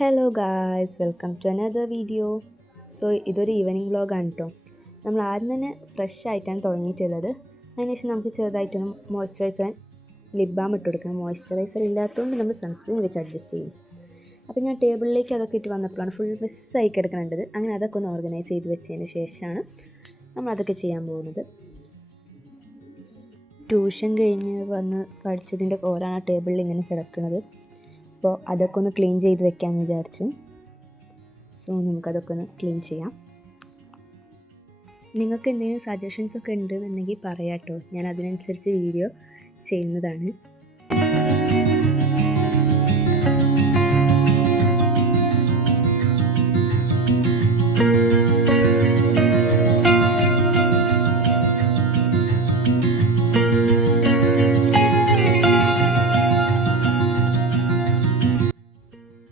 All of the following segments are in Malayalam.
Hello guys, welcome to another video. ഇതൊരു ഈവനിങ് വ്ളോഗാണ് കേട്ടോ. നമ്മൾ ആദ്യം തന്നെ ഫ്രഷ് ആയിട്ടാണ് തുടങ്ങിയിട്ടുള്ളത്. അതിനുശേഷം നമുക്ക് ചെറുതായിട്ടൊന്ന് മോയ്സ്ചറൈസർ ലിപ് ബാം ഇട്ട് കൊടുക്കണം. മോയ്സ്ചറൈസർ ഇല്ലാത്തതുകൊണ്ട് നമ്മൾ സൺസ്ക്രീൻ വെച്ച് അഡ്ജസ്റ്റ് ചെയ്യും. അപ്പോൾ ഞാൻ ടേബിളിലേക്ക് അതൊക്കെ ഇട്ട് വന്നപ്പോഴാണ് ഫുൾ മിസ്സായി കിടക്കേണ്ടത്. അങ്ങനെ അതൊക്കെ ഒന്ന് ഓർഗനൈസ് ചെയ്ത് വെച്ചതിന് ശേഷമാണ് നമ്മളതൊക്കെ ചെയ്യാൻ പോകുന്നത്. ട്യൂഷൻ കഴിഞ്ഞ് വന്ന് പഠിച്ചതിൻ്റെ ഓരാണ് ടേബിളിൽ ഇങ്ങനെ കിടക്കുന്നത്. അപ്പോൾ അതൊക്കെ ഒന്ന് ക്ലീൻ ചെയ്ത് വെക്കാമെന്ന് വിചാരിച്ചു. നമുക്കതൊക്കെ ഒന്ന് ക്ലീൻ ചെയ്യാം. നിങ്ങൾക്ക് എന്തെങ്കിലും സജഷൻസൊക്കെ ഉണ്ടെന്നുണ്ടെങ്കിൽ പറയാം കേട്ടോ. ഞാൻ അതിനനുസരിച്ച് വീഡിയോ ചെയ്യുന്നതാണ്.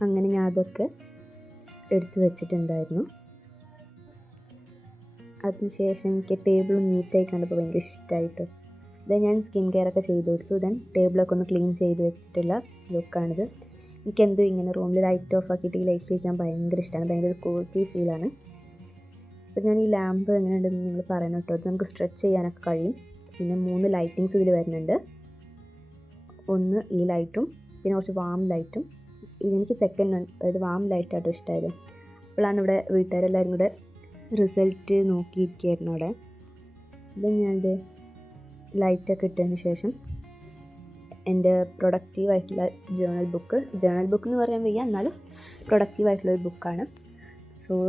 അങ്ങനെ ഞാൻ അതൊക്കെ എടുത്തു വെച്ചിട്ടുണ്ടായിരുന്നു. അതിനുശേഷം എനിക്ക് ടേബിൾ നീറ്റായി കണ്ടപ്പോൾ ഭയങ്കര ഇഷ്ടമായിട്ടോ. ഇതാ ഞാൻ സ്കിൻ കെയർ ഒക്കെ ചെയ്ത് കൊടുത്തു. ടേബിളൊക്കെ ഒന്ന് ക്ലീൻ ചെയ്ത് വെച്ചിട്ടുള്ള ലുക്കാണിത്. എനിക്കെന്തോ ഇങ്ങനെ റൂമിൽ ലൈറ്റ് ഓഫ് ആക്കിയിട്ട് ഈ ലൈറ്റ് ചെയ്യാൻ ഭയങ്കര ഇഷ്ടമാണ്. ഭയങ്കര ഒരു കോസി ഫീലാണ്. അപ്പോൾ ഞാൻ ഈ ലാമ്പ് എങ്ങനെയുണ്ടെന്ന് നിങ്ങൾ പറയണം കേട്ടോ. അത് നമുക്ക് സ്ട്രെച്ച് ചെയ്യാനൊക്കെ കഴിയും. പിന്നെ 3 ലൈറ്റിങ്സ് ഇതിൽ വരുന്നുണ്ട്. ഒന്ന് ഈ ലൈറ്റും പിന്നെ കുറച്ച് വാം ലൈറ്റും. എനിക്ക് സെക്കൻഡ് അതായത് വാം ലൈറ്റാട്ടോ ഇഷ്ടമായത്. അപ്പോഴാണ് ഇവിടെ വീട്ടുകാരെല്ലാവരും കൂടെ റിസൾട്ട് നോക്കിയിരിക്കുകയായിരുന്നു അവിടെ. ഞാനിത് ലൈറ്റൊക്കെ ഇട്ടതിന് ശേഷം എൻ്റെ പ്രൊഡക്റ്റീവായിട്ടുള്ള ജേണൽ ബുക്ക് എന്ന് പറയാൻ വയ്യ, എന്നാലും പ്രൊഡക്റ്റീവായിട്ടുള്ളൊരു ബുക്കാണ്.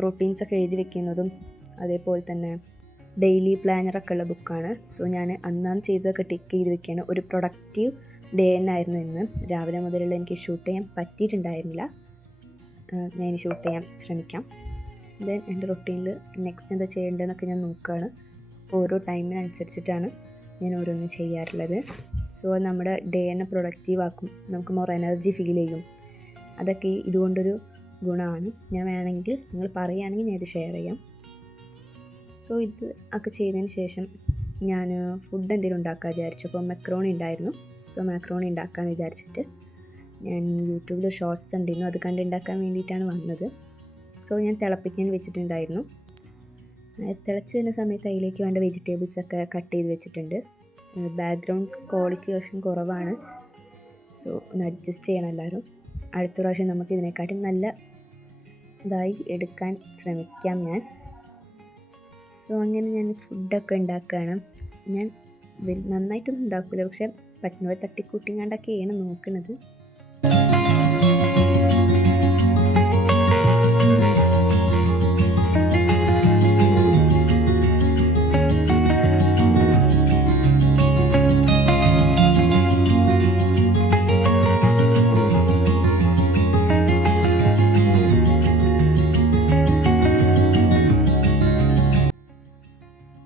റൊട്ടീൻസൊക്കെ എഴുതി വെക്കുന്നതും അതേപോലെ തന്നെ ഡെയിലി പ്ലാനറൊക്കെ ഉള്ള ബുക്കാണ്. ഞാൻ അന്നാന്ന് ചെയ്തതൊക്കെ ടിക്ക് ചെയ്ത് വെക്കുകയാണ്. ഒരു പ്രൊഡക്റ്റീവ് ഡേ എന്നായിരുന്നു ഇന്ന്. രാവിലെ മുതലുള്ള എനിക്ക് ഷൂട്ട് ചെയ്യാൻ പറ്റിയിട്ടുണ്ടായിരുന്നില്ല. ഞാൻ ഇനി ഷൂട്ട് ചെയ്യാൻ ശ്രമിക്കാം. എൻ്റെ റൊട്ടീനിൽ നെക്സ്റ്റ് എന്താ ചെയ്യേണ്ടതെന്നൊക്കെ ഞാൻ നോക്കുകയാണ്. ഓരോ ടൈമിനനുസരിച്ചിട്ടാണ് ഞാൻ ഓരോന്നും ചെയ്യാറുള്ളത്. നമ്മുടെ ഡേനെ പ്രൊഡക്റ്റീവ് ആക്കും. നമുക്ക് മോർ എനർജി ഫീൽ ചെയ്യും. അതൊക്കെ ഇതുകൊണ്ടൊരു ഗുണമാണ്. ഞാൻ വേണമെങ്കിൽ നിങ്ങൾ പറയുകയാണെങ്കിൽ ഞാൻ ഇത് ഷെയർ ചെയ്യാം. ഇത് ഒക്കെ ചെയ്തതിന് ശേഷം ഞാൻ ഫുഡ് എന്തെങ്കിലും ഉണ്ടാക്കാൻ വിചാരിച്ചു. അപ്പോൾ മക്രോണി ഉണ്ടായിരുന്നു. മാക്രോണി ഉണ്ടാക്കാമെന്ന് വിചാരിച്ചിട്ട് ഞാൻ യൂട്യൂബിൽ ഷോർട്ട്സ് ഉണ്ടായിരുന്നു. അത് കണ്ട് ഉണ്ടാക്കാൻ വേണ്ടിയിട്ടാണ് വന്നത്. ഞാൻ തിളപ്പിക്കാൻ വെച്ചിട്ടുണ്ടായിരുന്നു. തിളച്ച് വരുന്ന സമയത്ത് അതിലേക്ക് വേണ്ട വെജിറ്റബിൾസൊക്കെ കട്ട് ചെയ്ത് വെച്ചിട്ടുണ്ട്. ബാക്ക്ഗ്രൗണ്ട് ക്വാളിറ്റി കുറച്ചും കുറവാണ്. ഒന്ന് അഡ്ജസ്റ്റ് ചെയ്യണം എല്ലാവരും. അടുത്ത പ്രാവശ്യം നമുക്ക് ഇതിനെക്കാട്ടും നല്ല ഇതായി എടുക്കാൻ ശ്രമിക്കാം ഞാൻ. അങ്ങനെ ഞാൻ ഫുഡൊക്കെ ഉണ്ടാക്കുകയാണ്. ഞാൻ നന്നായിട്ടൊന്നും ഉണ്ടാക്കില്ല, പക്ഷെ പറ്റുന്നവർ തട്ടിക്കൂട്ടിങ്ങാണ്ടൊക്കെയാണ് നോക്കുന്നത്.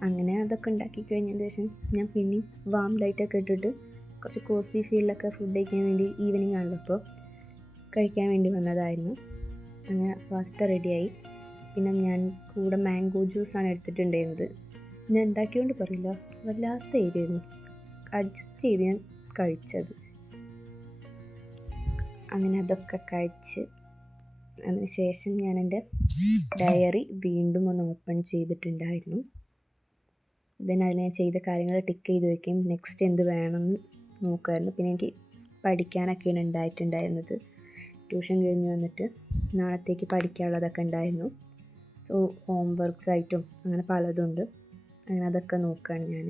അങ്ങനെ അതൊക്കെ ഉണ്ടാക്കി കഴിഞ്ഞതിന് ശേഷം ഞാൻ പിന്നെയും വാം ലൈറ്റൊക്കെ ഇട്ടിട്ട് കുറച്ച് കോസി ഫീലിലൊക്കെ ഫുഡ് കഴിക്കാൻ വേണ്ടി, ഈവനിങ് ആണല്ലോ അപ്പോൾ കഴിക്കാൻ വേണ്ടി വന്നതായിരുന്നു. അങ്ങനെ പാസ്ത റെഡിയായി. പിന്നെ ഞാൻ കൂടെ മാംഗോ ജ്യൂസാണ് എടുത്തിട്ടുണ്ടായിരുന്നത്. ഞാൻ ഉണ്ടാക്കിയോണ്ട് പറയില്ല, വല്ലാത്ത ഏരിയായിരുന്നു. അഡ്ജസ്റ്റ് ചെയ്ത് ഞാൻ കഴിച്ചത്. അങ്ങനെ അതൊക്കെ കഴിച്ച് അതിന് ശേഷം ഞാൻ എൻ്റെ ഡയറി വീണ്ടും ഒന്ന് ഓപ്പൺ ചെയ്തിട്ടുണ്ടായിരുന്നു. അതിൽ ഞാൻ ചെയ്ത കാര്യങ്ങൾ ടിക്ക് ചെയ്ത് വയ്ക്കും. നെക്സ്റ്റ് എന്ത് വേണമെന്ന് നോക്കുമായിരുന്നു. പിന്നെ എനിക്ക് പഠിക്കാനൊക്കെയാണ് ഉണ്ടായിട്ടുണ്ടായിരുന്നത്. ട്യൂഷൻ കഴിഞ്ഞ് വന്നിട്ട് നാളത്തേക്ക് പഠിക്കാനുള്ളതൊക്കെ ഉണ്ടായിരുന്നു. ഹോം വർക്ക്സ് ആയിട്ടും അങ്ങനെ പലതുണ്ട്. അങ്ങനെ അതൊക്കെ നോക്കുകയാണ് ഞാൻ.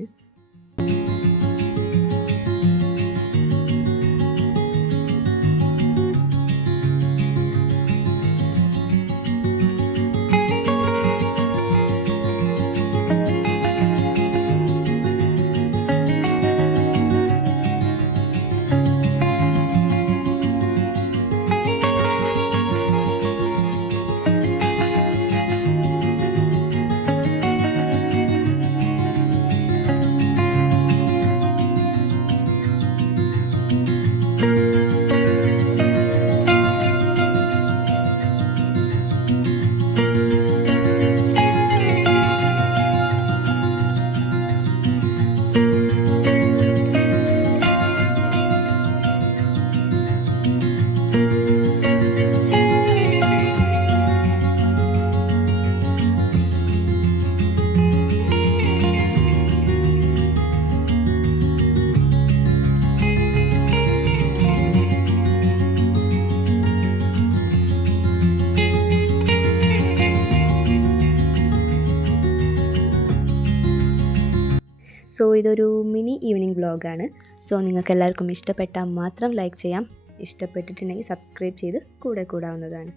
സോ ഇതൊരു മിനി ഈവനിങ് വ്ളോഗാണ്. സോ നിങ്ങൾക്ക് എല്ലാവർക്കും ഇഷ്ടപ്പെട്ടാൽ മാത്രം ലൈക്ക് ചെയ്യാം. ഇഷ്ടപ്പെട്ടിട്ടുണ്ടെങ്കിൽ സബ്സ്ക്രൈബ് ചെയ്ത് കൂടെ കൂടാവുന്നതാണ്.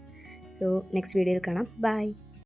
സോ നെക്സ്റ്റ് വീഡിയോയിൽ കാണാം. ബൈ.